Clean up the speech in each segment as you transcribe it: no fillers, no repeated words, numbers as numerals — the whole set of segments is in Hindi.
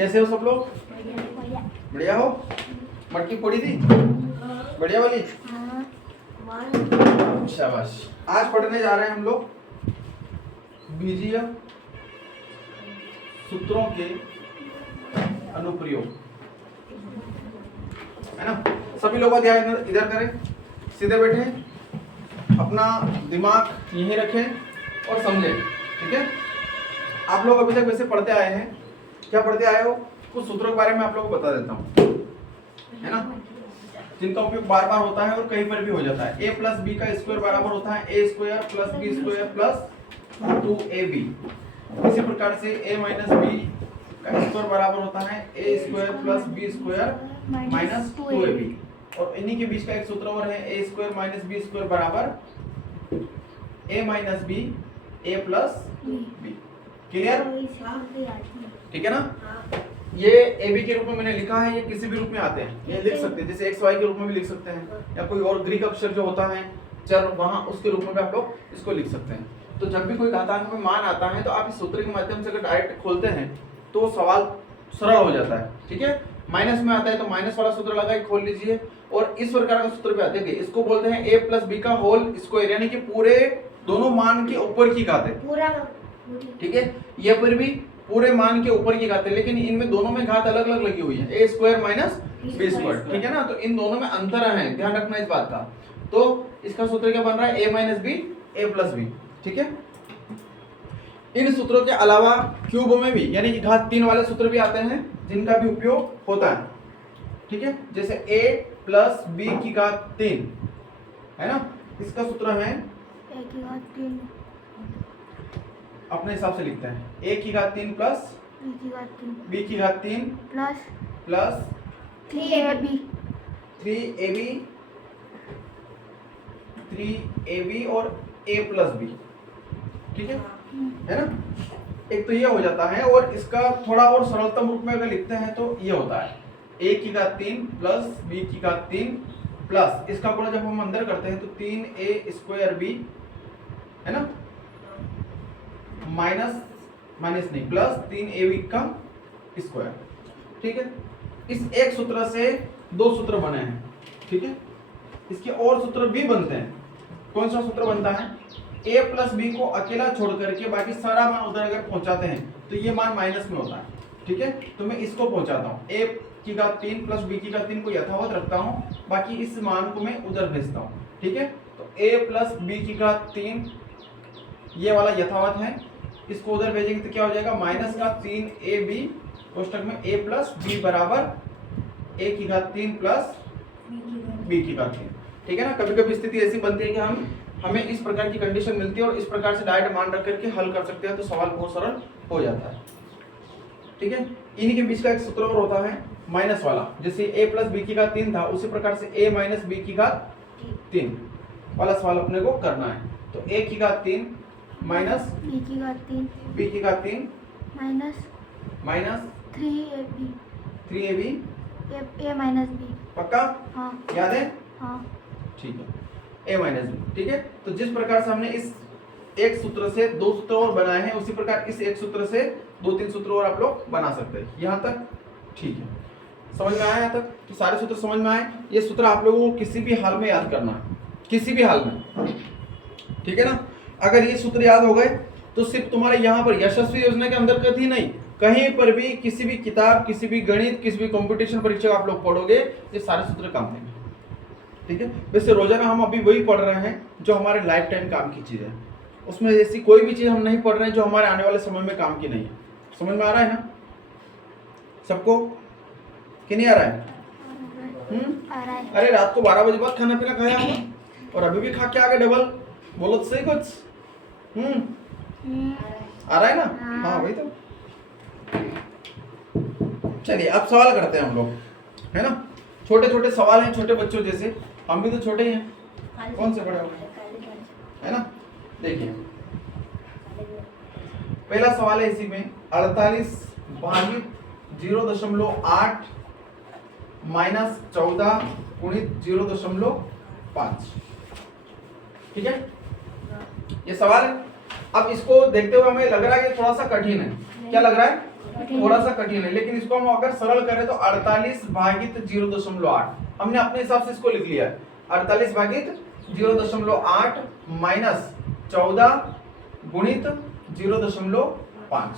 कैसे हो सब लोग? बढ़िया हो? मटकी फोड़ी थी बढ़िया वाली? शाबाश। आज पढ़ने जा रहे हैं हम लोग बीजीय सूत्रों के अनुप्रयोग, है ना। सभी लोग का ध्यान इधर करें, सीधे बैठे, अपना दिमाग यहीं रखें और समझें, ठीक है। आप लोग अभी तक वैसे पढ़ते आए हैं, क्या पढ़ते आए हो? कुछ सूत्रों के बारे में आप लोगों को बता देता हूँ, है ना, जिनका उपयोग बार बार होता है और कहीं पर भी हो जाता है। a प्लस बी का स्क्वायर बराबर होता है a square plus B square plus 2ab। इसी प्रकार से a माइनस बी का स्क्वायर बराबर होता है a square plus B square minus 2ab। और इन्हीं के बीच का एक सूत्र और है a square minus B square बराबर a minus B a plus B. Clear? ठीक है ना। ये ए बी के रूप में मैंने लिखा है, ये किसी भी रूप में आते हैं, ये लिख सकते हैं, जैसे एक्स वाई के रूप में भी लिख सकते हैं, या कोई और ग्रीक अक्षर जो होता है चर, वहां उसके रूप में भी आप लोग इसको लिख सकते हैं। तो जब भी कोई घातांक में मान आता है तो आप इस सूत्र के माध्यम से अगर डायरेक्ट खोलते हैं तो सवाल सरल हो जाता है, ठीक है। माइनस में आता है तो माइनस वाला सूत्र लगा के खोल लीजिए, और इस प्रकार का सूत्र भी आते हैं, इसको बोलते हैं ए प्लस बी का होल स्क्वायर, यानी कि पूरे दोनों मान के ऊपर की घात है, ठीक है। ये पर भी पूरे मान के ऊपर की घात है, लेकिन इनमें दोनों में घात अलग अलग लगी हुई है, ए स्क्वायर माइनस बी स्क्वायर, ठीक है ना। तो इन दोनों में अंतर है, ध्यान रखना इस बात का। तो इसका सूत्र क्या बन रहा है? ए माइनस बी ए प्लस बी, ठीक है। इन सूत्रों के अलावा क्यूब में भी, यानी कि घात 3 वाले सूत्र भी आते हैं जिनका भी उपयोग होता है, ठीक है। जैसे a प्लस बी की घात 3, है ना, इसका सूत्र है a की घात 3, अपने हिसाब से लिखते हैं a की घात 3 प्लस b की घात 3 b की घात 3 प्लस 3ab 3ab और a प्लस b, ठीक है ना। एक तो ये हो जाता है, और इसका थोड़ा और सरलतम रूप में अगर लिखते हैं तो ये होता है a की घात 3 प्लस b की घात 3 प्लस, इसका गुणा जब हम अंदर करते हैं तो 3a स्क्वायर b, है ना, माइनस नहीं प्लस 3ab का स्क्वायर, ठीक है। इस एक सूत्र से दो सूत्र बने हैं, ठीक है। इसके और सूत्र भी बनते हैं। कौन सा सूत्र बनता है? a प्लस बी को अकेला छोड़ करके बाकी सारा मान उधर अगर पहुंचाते हैं तो ये मान माइनस में होता है, ठीक है। तो मैं इसको पहुंचाता हूँ, a की घात 3 प्लस b की घात 3 को यथावत रखता हूँ, बाकी इस मान को मैं उधर भेजता हूँ, ठीक है। तो a प्लस बी की घात 3 ये वाला यथावत है, इसको उधर भेजेंगे तो क्या हो जाएगा? माइनस का 3ab कोष्टक में a प्लस बी बराबर a की घात 3 प्लस b की घात 3, ठीक है ना। कभी कभी स्थिति ऐसी बनती है कि हमें इस प्रकार की कंडीशन मिलती है और इस प्रकार से डायरेक्ट मान रख करके हल कर सकते हैं, तो सवाल बहुत सरल हो जाता है, ठीक है। इन्हीं के बीच का एक सूत्र और होता है माइनस वाला, जैसे a प्लस बी की घात 3 था, उसी प्रकार से a माइनस बी की घात 3 वाला सवाल अपने को करना है। तो a की घात 3 माइनस b की घात 3 b की घात 3 minus 3ab a minus b, पक्का? हाँ याद है? हाँ ठीक है, a माइनस बी, ठीक है। तो जिस प्रकार से हमने इस एक सूत्र से दो सूत्र और बनाए हैं, उसी प्रकार इस एक सूत्र से 2-3 सूत्र और आप लोग बना सकते हैं। यहाँ तक ठीक है, समझ में आया? यहाँ तक तो सारे सूत्र समझ में आए। ये सूत्र आप लोगों को किसी भी हाल में याद करना है, किसी भी हाल में, ठीक है ना। अगर ये सूत्र याद हो गए तो सिर्फ तुम्हारे यहाँ पर यशस्वी योजना के अंतर्गत ही नहीं, कहीं पर भी किसी भी किताब, किसी भी गणित, किसी भी कंपटीशन परीक्षा आप लोग पढ़ोगे, ये सारे सूत्र काम देंगे, ठीक है। वैसे रोजाना हम अभी वही पढ़ रहे हैं जो हमारे लाइफ टाइम काम की चीज है, उसमें ऐसी कोई भी चीज हम नहीं पढ़ रहे हैं जो हमारे आने वाले समय में काम की नहीं है। समझ में आ रहा है ना सबको कि नहीं आ रहा है? आ रहा है। अरे रात को 12 बजे बाद खाना पीना खाया होगा और अभी भी खा के आ गए डबल, बोलो तो सही कुछ। आ रहा है ना? हाँ वही तो। चलिए अब सवाल करते हैं हम लोग, है ना। छोटे छोटे सवाल हैं, छोटे बच्चों जैसे, हम भी तो छोटे ही हैं, कौन से बड़े हो गए, है ना। देखिए पहला सवाल है इसी में, 48 भागित 0.8 माइनस 14 गुणित 0.5, ठीक है, ये सवाल है। अब इसको देखते हुए हमें लग रहा है कि थोड़ा सा कठिन है। क्या लग रहा है? थोड़ा सा कठिन है, लेकिन इसको हम अगर सरल करें तो 48 भागित 0.8 हमने अपने हिसाब से इसको लिख लिया है। 48 भागित 0.8 माइनस 14 गुणित 0.5।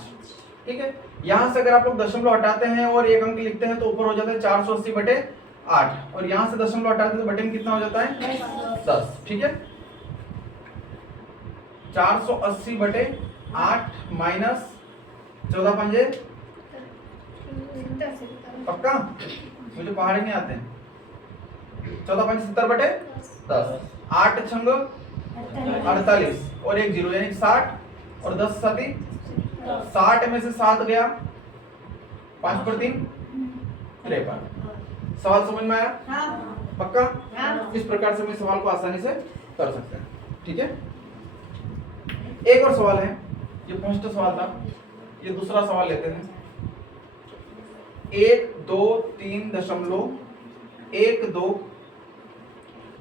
ठीक है, यहां से अगर आप लोग दशमलव हटाते हैं और एक अंक लिखते हैं तो ऊपर हो जाता है 480/8, और यहां से दशमलव हटाते हैं तो बटे में कितना हो जाता है 10। ठीक है, 480/8 माइनस 14 पंजे पक्का, मुझे पहाड़े नहीं आते हैं। 14 पंजे 70/10, 8 छंग 48 और एक जीरो यानी 60, और 10 साथी 60 में से 7 गया, 5 पर 3 53। सवाल समझ में आया? पक्का? इस प्रकार से हम इस सवाल को आसानी से कर सकते हैं। ठीक है, एक और सवाल है, ये फर्स्ट सवाल था, ये दूसरा सवाल लेते हैं। 123.12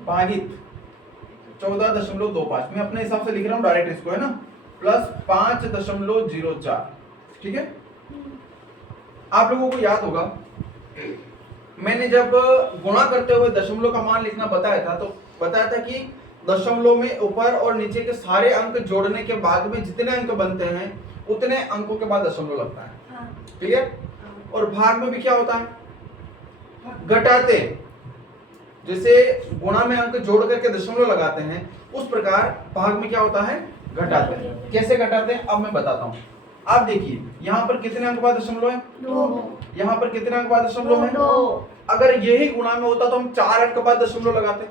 भागित 14.25, मैं अपने हिसाब से लिख रहा हूँ डायरेक्ट इसको, है ना, प्लस 5.04। ठीक है, आप लोगों को याद होगा मैंने जब गुणा करते हुए दशमलव का मान लिखना बताया था, तो बताया था कि दशमलव में ऊपर और नीचे के सारे अंक जोड़ने के बाद में जितने अंक बनते हैं उतने अंकों के बाद दशमलव लगता है। क्लियर? और भाग में भी क्या होता है, घटाते, जैसे गुणा में अंक जोड़ करके दशमलव लगाते हैं, उस प्रकार भाग में क्या होता है, घटाते हैं। कैसे घटाते हैं अब मैं बताता हूं। आप देखिए यहाँ पर कितने अंक बाद दशमलव है, 2। यहाँ पर कितने अंक बाद दशमलव है, 2। अगर यही गुणा में होता तो हम 4 अंक बाद दशमलव लगाते,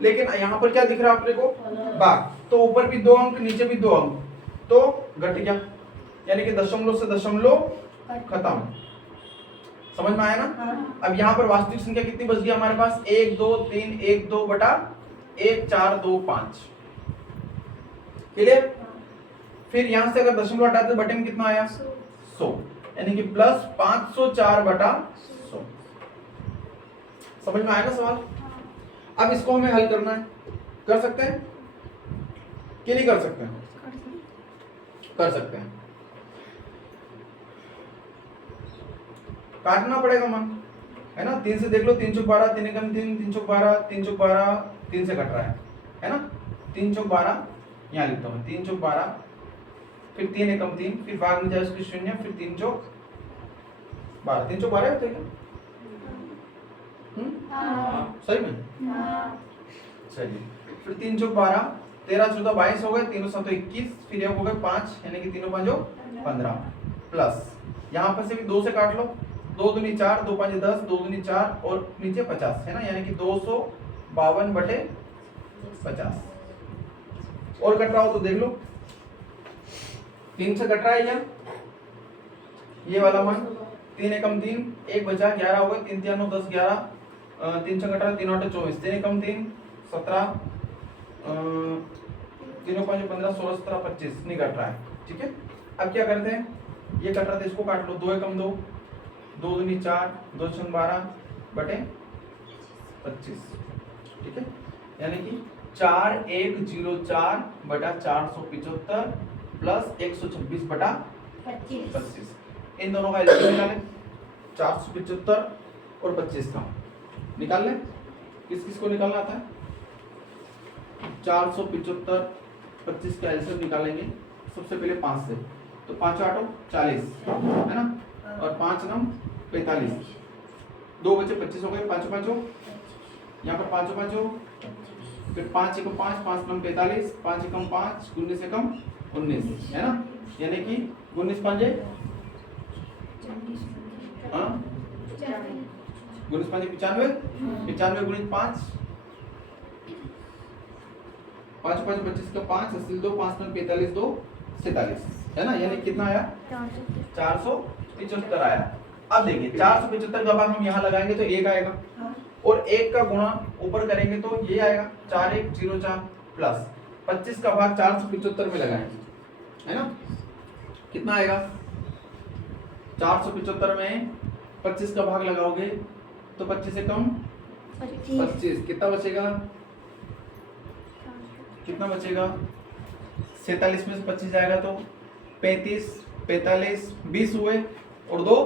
लेकिन यहाँ पर क्या दिख रहा है अपने को, भाग, तो ऊपर भी 2 अंक नीचे भी 2 अंक, तो घट गया, यानी कि दशमलव से दशमलव खत्म। समझ में आया ना? अब यहाँ पर वास्तविक संख्या कितनी बच गई हमारे पास, 1 2 3 1 2 बटा 1 4 2 5। क्लियर? फिर यहाँ से अगर दशमलव हटाते तो बटे में कितना आया, 100, यानी कि प्लस 504/100। समझ में आया ना सवाल? अब इसको हमें हल करना है, कर सकते हैं कि नहीं कर सकते हैं? कर सकते हैं। काटना पड़ेगा मन, है ना, 3 से देख लो, 3 चौक 12, 3 एकम 3, 3 चौक 12, 3 चौक 12, 3 से कट रहा है ना, 3 चौक 12 यहाँ लिखता हूँ, 3 चौक 12, फिर 3 एकम 3, फिर भाग में जाए उसकी 0, फिर 3 चौक 12, 3 चौक 12 होते हैं क्या? सही में? चलिए, फिर 3 चौक 12, 13 14 22 हो गए, 3 7 21, फिर ये हो गए 5, यानी कि 3 5 15, प्लस यहाँ पर से भी 2 से काट लो, 2 दूनी 4, 2 5 10, 2 दूनी 4 और नीचे 50, है ना, यानी कि 252/50। और कट रहा हो तो देख लो, 3 से कट रहा है क्या, ये वाला मान, 3 एकम 3, 1 बचा, 11 हो गए, 3 3 9 10 11, 3 से कट रहा है, 3 8 24, 3 एकम 3 17, 3 5 15 16 17 25 नहीं कट रहा है। ठीक है, अब क्या करते हैं, ये कट रहा था इसको काट लो, 2 एकम 2, 2 दूनी 4, 2 6 12 बटे 25। ठीक है, यानी कि 4104/475 प्लस 126/25। इन दोनों का एलसीएम निकालें, 475 और 25 का निकाल लें। किस किस को निकालना आता है, 475 25 का एलसीएम निकालेंगे सबसे पहले 5 से, तो 5 8 40, है ना, और 5 9 45, 2 बचे 25 हो गए, 5 5 यहाँ पर 5 5, फिर 5 एकम 5, 5 9 45, 5 एकम 5, 19 एकम 19, है ना, यानी कि 19 5 हाँ 19 5 95, 95 गुणित 5, 5 5 25 का 5 80 2, 5 9 45 2 47, है ना, यानी कितना आया, 475 आया। अब देखिए 475 का भाग हम यहाँ लगाएंगे तो 1 आएगा, और 1 का गुणा ऊपर करेंगे तो ये आएगा 4104, प्लस 25 का भाग 475 में लगाएंगे, है ना, कितना आएगा, 475 में 25 का भाग लगाओगे तो 25 से कम 25, कितना बचेगा, कितना बचेगा, 47 में से 25 जाएगा तो 35, 45 20 हुए और 2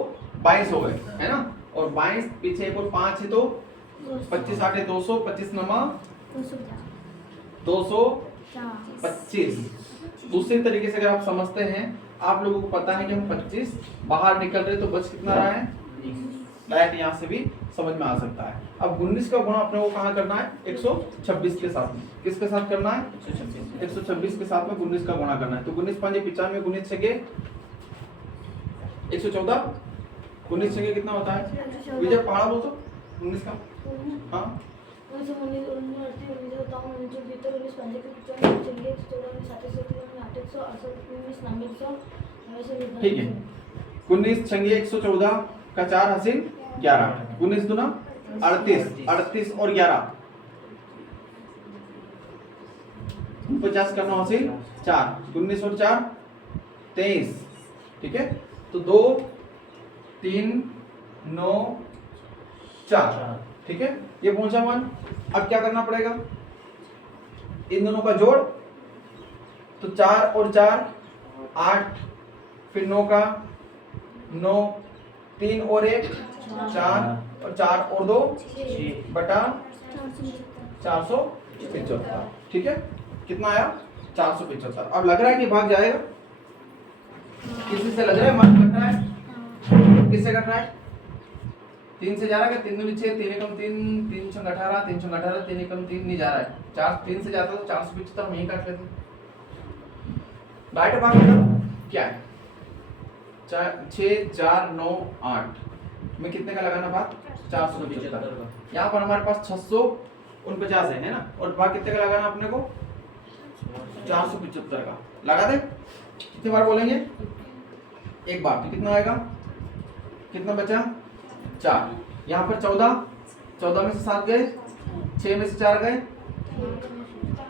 22 हो गए, है ना। और 22 पीछे एक और 5 है तो 25 8 है 200, 25 नमा 225। दूसरी तरीके से अगर आप समझते हैं, आप लोगों को पता है कि हम 25 बाहर निकल रहे तो बच कितना रहा है, डायरेक्ट यहाँ से भी समझ में आ सकता है। अब 19 का गुणा अपने को कहाँ करना है, 126 के साथ में। किसके साथ करना है, 126 के साथ में 19 का गुणा करना है। तो 19 5 95, 19 छके 114, 19 छके कितना होता है विजय, पढ़ा बोल तो 19 का। हाँ 19 ठीक है। 19 छंगे 114 का 4 हासिल 11, 19 दूना 38, 38 और 11 50 करना हासिल 4, 19 और 4 23, ठीक है। तो 2 3 9 4, ठीक है, ये पहुंचा मान। अब क्या करना पड़ेगा, इन दोनों का जोड़, तो 4 और 4 8, फिर 9 का 9, 3 और 1 4, और 4 और 2 बटा 475, ठीक है। कितना आया 475। अब लग रहा है कि भाग जाएगा, किसी से लग रहा है मान कट रहा है, किससे कट रहा है, 3 से जा रहा है, 3 दूनी 6, 3 एकम 3, 3 छंग 18, 3 छंग 18, 3 एकम 3 नहीं जा रहा है, 4 3 से जाता तो 475 हम यहीं काट लेते। राइट भाग क्या है, 6 4 9 8 में कितने का लगाना भाग, 475। यहाँ पर हमारे पास 649 है ना, और भाग कितने का लगाना अपने को, 475 का। लगा दे, कितनी बार बोलेंगे, एक बार। तो कितना आएगा, कितना बचा 4। यहाँ पर 14, 14 में से 7 गए, 6 में से 4 गए,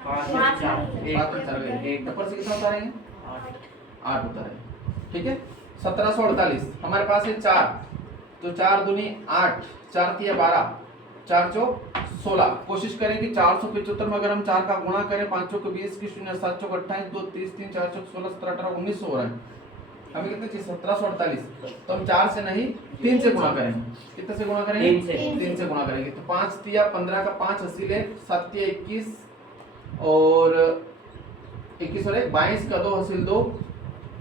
5 में से 4 गए, ऊपर से कितना उतारेंगे, 8 उतारेंगे, ठीक है। 1748 हमारे पास है 4, तो 4 दूनी 8, 4 तिया 12, 4 चौक 16। कोशिश करेंगे 475 में अगर हम 4 का गुणा करें, 5 चौक 20 की 0, 7 चौक 28, 2 30, 3 4 चौक 16, 17 18 19 हो रहा है। हमें कितने चाहिए, 1748, तो हम 4 से नहीं 3 से गुणा करेंगे। कितने से गुणा करेंगे, 3 से गुणा करेंगे। तो 5 तिया 15 का 5 हासिल है, 7 तिया 21 और 21 और 1 22 का 2 हासिल 2,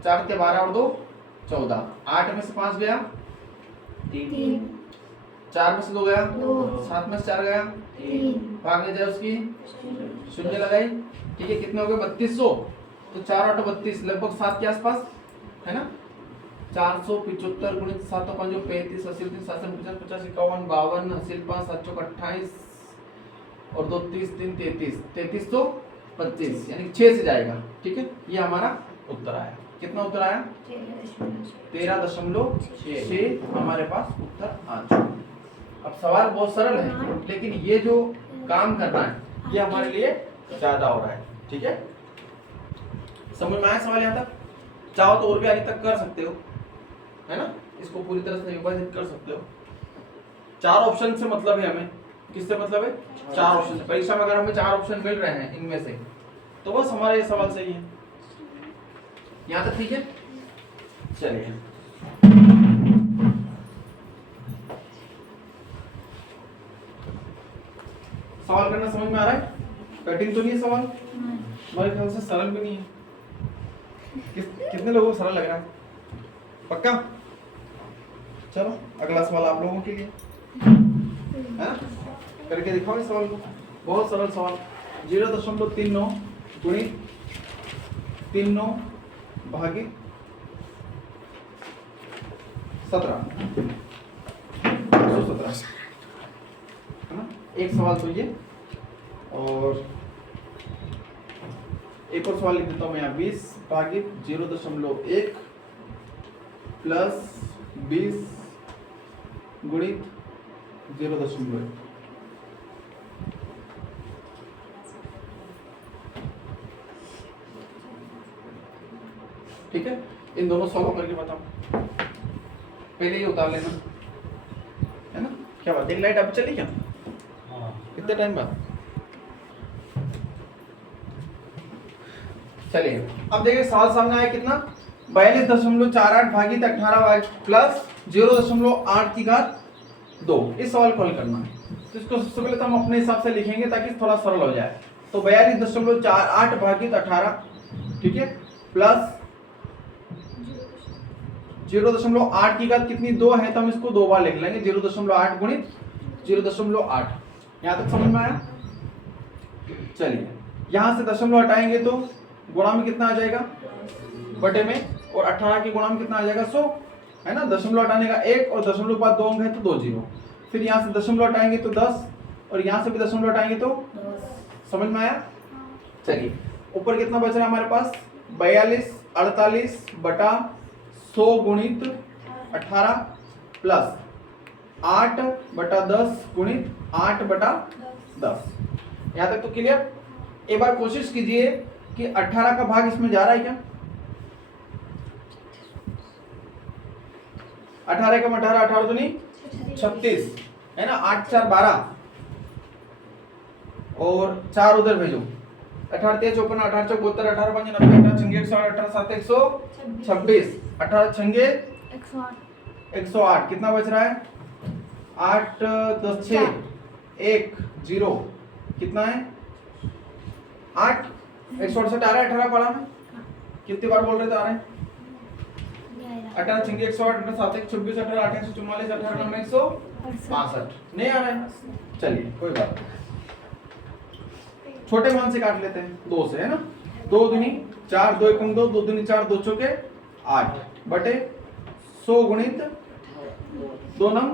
4 तिया 12 और 2 14, 8 में से 5 गया 3, 4 में से 2 गया 2, 7 में से 4 गया 3, भाग जाए उसकी 0 लगाई, ठीक है। कितने हो गए 3200, तो 4 8 32 लगभग 7 के आसपास है ना। 475 गुणित 7 तो 5 35 80 3 7 50 50 51 52 हासिल 5 7 चौक 28 और 2 30 3 33 3325, यानी 6 से जाएगा, ठीक है। ये हमारा उत्तर आया। कितना उत्तर आया, 13.6 हमारे पास उत्तर आ चुका। अब सवाल बहुत सरल है, लेकिन ये जो काम करना है ये हमारे लिए ज्यादा हो रहा है, ठीक है। समझ में आया सवाल यहाँ तक? चाहो तो और भी आगे तक कर सकते हो, है ना, इसको पूरी तरह से विभाजित कर सकते हो। 4 ऑप्शन से मतलब है हमें, किससे मतलब है, 4 ऑप्शन से। परीक्षा में अगर हमें 4 ऑप्शन मिल रहे हैं इनमें से, तो बस हमारा ये सवाल सही है। यहाँ तक ठीक है, चलिए सवाल करना समझ में आ रहा है, कठिन तो नहीं है सवाल, हमारे ख्याल से सरल भी नहीं है। कितने लोगों को सरल लग रहा है, पक्का? चलो अगला सवाल आप लोगों के लिए है ना, करके दिखाओ इस सवाल को। बहुत सरल सवाल, 0.39 गुणित 39 भागित 17 117 है ना। एक सवाल तो ये, और एक और सवाल लिख देता हूं मैं यहाँ, 20 भागित 0.1 प्लस 20 गुणित 0.1। ठीक है, इन दोनों सॉल्व करके बताओ, पहले ही उतार लेना, है ना। क्या बात, एक लाइट अभी चली क्या, कितने टाइम बाद? चलिए अब देखिए सवाल सामने आया कितना, 42.48 भागित 18 प्लस 0.8 की घात 2। इस सवाल को हल करना है, तो इसको सबसे पहले तो हम अपने हिसाब से लिखेंगे ताकि थोड़ा सरल हो जाए। तो 42.48 भागित 18, ठीक है, प्लस 0.8 की घात कितनी 2 है, तो हम इसको 2 बार लिख लेंगे। 0.8 गुणित 0.8। यहां तक समझ में आया? चलिए यहां से दशमलव हटाएंगे तो गुणा में कितना आ जाएगा बटे में, और 18 के गुणा में कितना आ जाएगा 100, है ना। दशमलव हटाने का 1 और दशमलव के बाद 2 अंक है तो 2 जीरो। फिर यहाँ से दशमलव हटाएंगे तो 10, और यहाँ से भी दशमलव हटाएंगे तो 10। समझ में आया? चलिए ऊपर कितना बच रहा है हमारे पास 42/48 बटा 100 गुणित 18 प्लस 8/10 गुणित 8/10। यहाँ तक तो क्लियर? एक बार कोशिश कीजिए कि 18 का भाग इसमें जा रहा है क्या? 18 का 18, 18 दूनी 36, है ना। 8 4 12 और 4 उधर भेजो। 18 3 54, 18 4 72, 18 5 90, 18 6 108, 18 7 126, 18 6 108। कितना बच रहा है? 8 10 6 1 0। कितना है? 8 168 आ रहा है। 18 पढ़ा ना, कितनी बार बोल रहे थे? आ रहे हैं 18 6 108, 18 7 1 26, 18 8 144, 18 9 165। नहीं आ रहा है? चलिए कोई बात नहीं, छोटे मान से काट लेते हैं 2 से, है ना। 2 दूनी 4, 2 एकम 2, 2 दूनी 4, 2 चौके 8 बटे 100 गुणित 2 नम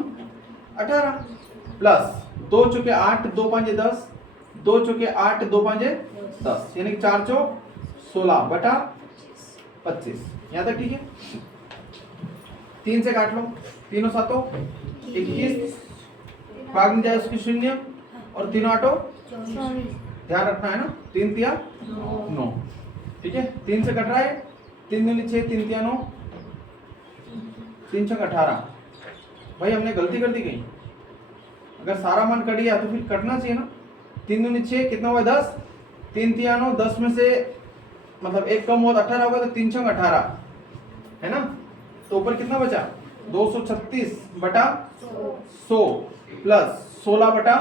18 प्लस 2 चौके 8, 2 5 10, 2 चौके 8, 2 5 10, यानी 4 चौक 16 बटा 25। यहाँ तक ठीक है? 3 से काट लो, 3 7 21, भाग में जाए उसकी 0 और 3 8 ध्यान रखना है ना। 3 3 9, ठीक है। 3 से कट रहा है, 3 दूनी 6, 3 3 9, 3 6 18। भाई हमने गलती कर दी कहीं? अगर सारा मान कट गया तो फिर कटना चाहिए ना। 3 दूनी 6, कितना हुआ 10, 3 3 9, 10 में से मतलब एक कम हुआ तो 18 होगा, तो 3 6 18, है ना। तो ऊपर कितना बचा 236 बटा 100 प्लस 16 बटा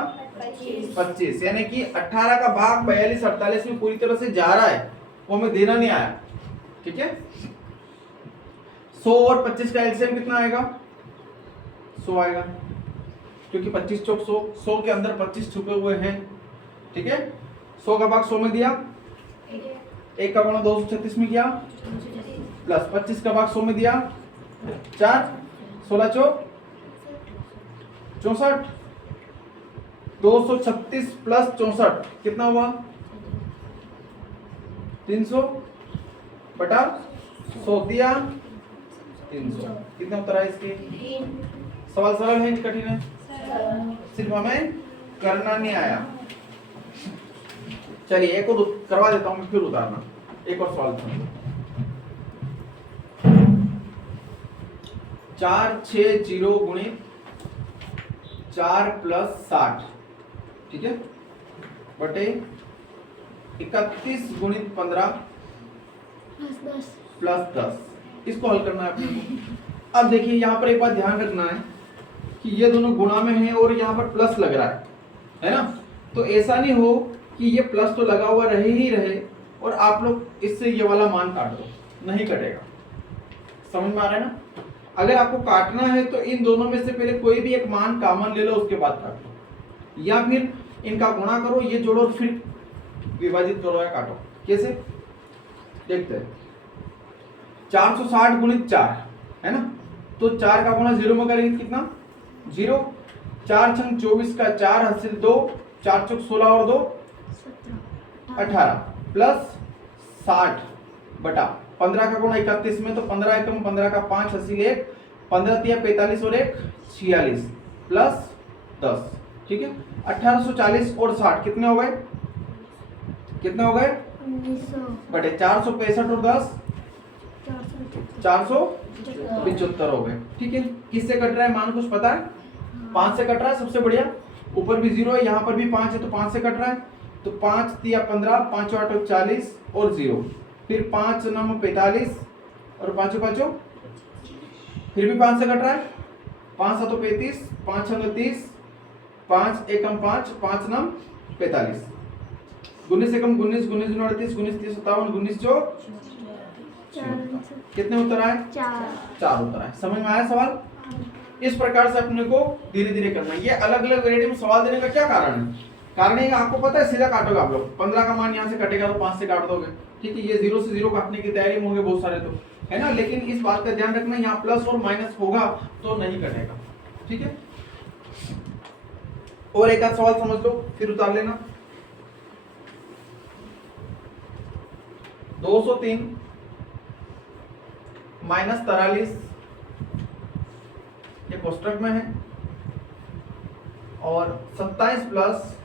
25, यानी कि 18 का भाग 42 48 में पूरी तरह से जा रहा है, वो हमें देना नहीं आया, ठीक है। 100 और 25 का एलसीएम कितना आएगा? 100 आएगा, क्योंकि 25 चौक 100, 100 के अंदर 25 छुपे हुए हैं, ठीक है। 100 का भाग 100 में दिया, 1 का गुणा 236 में किया, प्लस 25 का भाग 100 में दिया 4, 16 चौक 64, 236 प्लस 64 कितना हुआ 300 बटा 100 दिया 300। कितना उत्तर है इसके? सवाल सरल है कि कठिन है? सिर्फ हमें करना नहीं आया। चलिए एक और करवा देता हूं, फिर उतारना। एक और सवाल था 4 6 0 गुणित 4 प्लस 60, ठीक है, बटे 31 गुणित 15 प्लस 10। इसको हल करना है अपने को। अब देखिए यहाँ पर एक बात ध्यान रखना है कि ये दोनों गुणा में है और यहाँ पर प्लस लग रहा है ना। तो ऐसा नहीं हो कि ये प्लस तो लगा हुआ रहे ही रहे और आप लोग इससे ये वाला मान काट दो, नहीं कटेगा। समझ में आ रहा है ना? अगर आपको काटना है तो इन दोनों में से पहले कोई भी एक मान कॉमन ले लो, उसके बाद काटो, या फिर इनका गुणा करो, ये जोड़ो और फिर विभाजित करो या काटो। कैसे देखते हैं। 460 गुणित 4 है ना, तो 4 का गुणा 0 में करेंगे कितना 0, 4 छंग 24 का 4 हासिल 2, 4 चौक 16 और 2 18 प्लस 60 बटा 15 का गुणा 31 में, तो 15 एकम 15 का 5 हासिल 1, 15 तिया 45 और 1 46 प्लस 10, ठीक है। 1840 और 60 कितने हो गए? कितने हो गए? 1900 बटे 465 और 10 475 हो गए, ठीक है। किससे कट रहा है मान कुछ पता है? 5 से कट रहा है, सबसे बढ़िया। ऊपर भी 0 है, यहाँ पर भी 5 है, तो 5 से कट रहा है, तो 5 तिया 15, 5 8 40 और 0, फिर 5 9 45 और पाँचों पाँचों, फिर भी 5 से कट रहा है। 5 7 35, 5 6 30, 5 1 5, 5 9 45, 19 1 19, 19 2 38, 19 3 57, 19 4 कितने उत्तर आए? 4 उत्तर आए। समझ में आया सवाल? इस प्रकार से अपने को धीरे धीरे करना है। ये अलग अलग वैरायटी में सवाल देने का क्या कारण है? कारण ये आपको पता है, सीधा काटोगे आप लोग। 15 का मान यहाँ से कटेगा तो 5 से काट दोगे, ठीक है। ये 0 से 0 काटने की तैयारी में होंगे बहुत सारे, तो है ना। लेकिन इस बात का ध्यान रखना, यहाँ प्लस और माइनस होगा तो नहीं कटेगा, ठीक है। और एक आध सवाल समझ लो फिर उतार लेना। 203 माइनस 43 ये कोष्टक में है, और 27 प्लस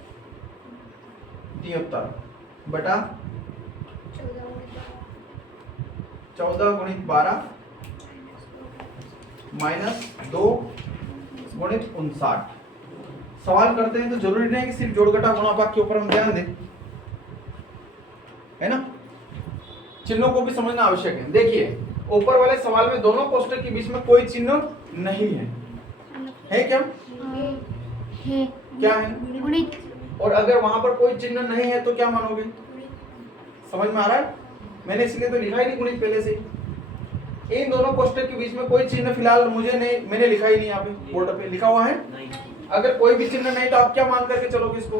73 बटा 14 गुणित 12 माइनस 2 गुणित 59। सवाल करते हैं तो जरूरी नहीं कि सिर्फ जोड़ घटा गुणा भाग के ऊपर हम ध्यान दें, है ना। चिन्हों को भी समझना आवश्यक है। देखिए ऊपर वाले सवाल में दोनों कोष्टक के बीच में कोई चिन्ह नहीं है क्या? है। क्या है? गुणित। और अगर वहां पर कोई चिन्ह नहीं है तो क्या मानोगे? समझ में आ रहा है? मैंने इसलिए तो लिखा ही नहीं गुणित पहले से। इन दोनों कोष्टक के बीच में कोई चिन्ह फिलहाल मुझे नहीं, मैंने लिखा ही नहीं। यहाँ पे बोर्ड पे लिखा हुआ है। अगर कोई भी चिन्ह नहीं तो आप क्या मान करके चलोगे इसको?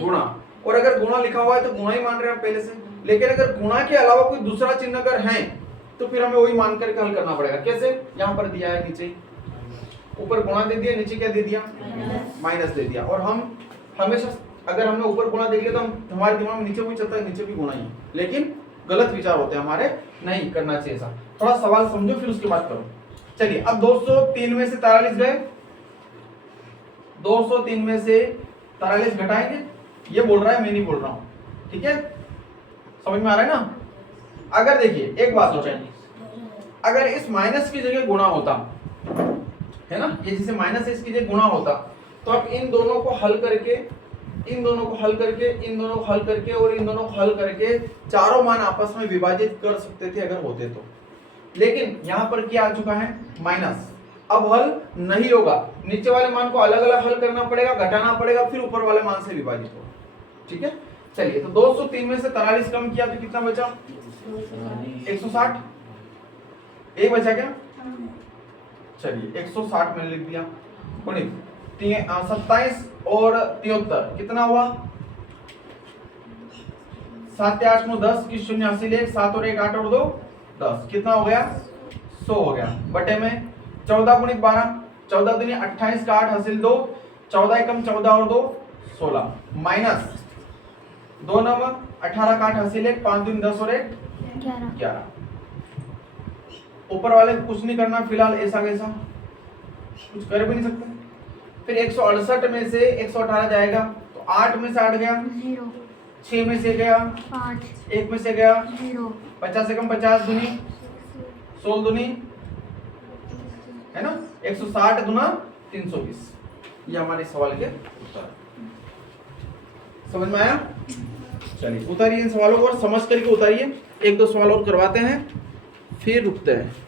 गुणा। और अगर गुणा लिखा हुआ है तो गुणा ही मान रहे हैं आप पहले से। लेकिन अगर गुणा के अलावा कोई दूसरा चिन्ह अगर है तो फिर हमें वही मान करके हल करना पड़ेगा। कैसे? यहाँ पर दिया है, नीचे ऊपर गुणा दे दिया, नीचे क्या दे दिया? माइनस दे दिया। और हम हमेशा अगर हमने ऊपर गुणा देख लिया तो हम हमारे दिमाग में नीचे वही चलता है, नीचे भी गुणा ही है। लेकिन गलत विचार होते हैं हमारे, नहीं करना चाहिए ऐसा। थोड़ा सवाल समझो फिर उसके बाद करो। चलिए अब 203 में से 43 गए, 203 में से 43 घटाएंगे। ये बोल रहा है, मैं नहीं बोल रहा हूँ, ठीक है। समझ में आ रहा है ना? अगर देखिए एक बात सोचें, अगर इस माइनस की जगह गुणा होता है ना, ये जैसे माइनस है इसकी जगह गुणा होता, तो आप इन दोनों को हल करके, इन दोनों को हल करके, इन दोनों को हल करके और इन दोनों को हल करके चारों मान आपस में विभाजित कर सकते थे अगर होते तो। लेकिन यहाँ पर क्या आ चुका है? माइनस। अब हल नहीं होगा, नीचे वाले मान को अलग अलग हल करना पड़ेगा, घटाना पड़ेगा, फिर ऊपर वाले मान से विभाजित होगा, ठीक है। चलिए तो 203 में से 43 कम किया तो कितना बचा? 160। एक बचा क्या? चलिए 160 मैंने लिख दिया। 27 और 73 कितना हुआ? 7 8 9 10 की 0 हासिल 1, 7 और 1 8 और 2 10, कितना हो गया? 100 हो गया। बटे में 14 गुणित 12, 14 दूनी 28 का 8 हासिल 2, 14 एकम 14 और 2 16, माइनस 2 9 18 का 8 हासिल 1, 5 दूनी 10 और 1 11। ऊपर वाले कुछ नहीं करना फिलहाल, ऐसा कैसा कुछ कर भी नहीं सकते। फिर 168 में से 118 जाएगा तो 8 में से 8 गया 0, 6 में से गया 5, 1 में से गया 0, 50 से कम 50 दूनी 16 दूनी है ना, 160 गुना 320। ये हमारे सवाल के उत्तर। समझ में आया? चलिए उतारिए इन सवालों को और समझ करके उतारिए। एक दो सवाल और करवाते हैं फिर रुकते हैं।